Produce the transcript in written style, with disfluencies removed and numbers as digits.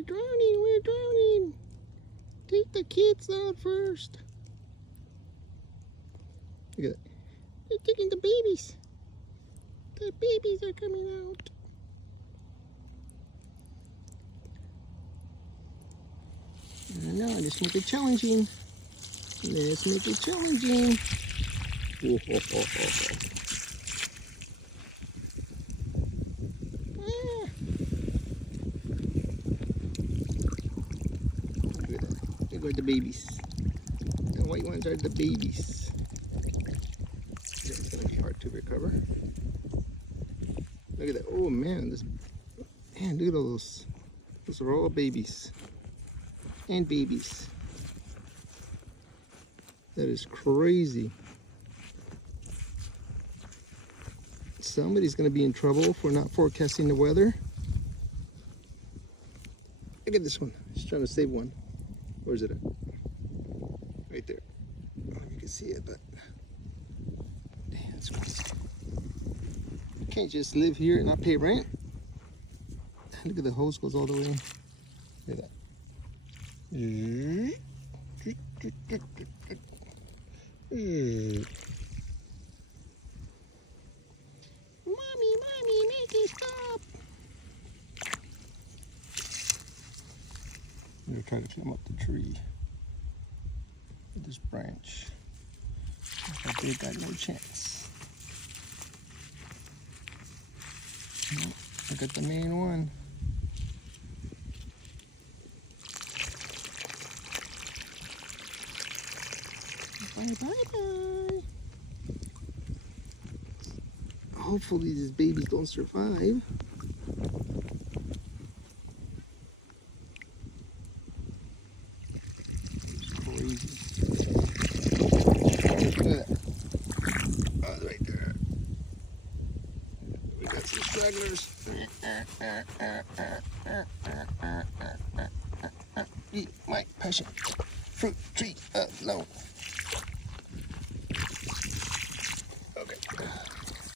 We're drowning, we're drowning. Take the kids out first. Look at that. They're taking the babies. The babies are coming out. No, let's make it challenging. Let's make it challenging. Whoa, ho, ho, ho, ho. Ah. Look at that. Look at the babies. The white ones are the babies. It's gonna be hard to recover. Look at that. Oh man, look at all those. Those are all babies. And babies. That is crazy. Somebody's going to be in trouble for not forecasting the weather. Look at this one. Just trying to save one. Where's it at? Right there. I don't know if you can see it, but damn, that's crazy. You can't just live here and not pay rent. Look at the hose goes all the way in. Look at that. Mommy, make it stop. I'm gonna try to climb up the tree with this branch. I did got no chance. Nope, look at the main one. Bye, bye, bye. Hopefully these babies don't survive. It's crazy. Look at that. Oh, right there. We got some stragglers. Eat my passion fruit tree alone. Okay.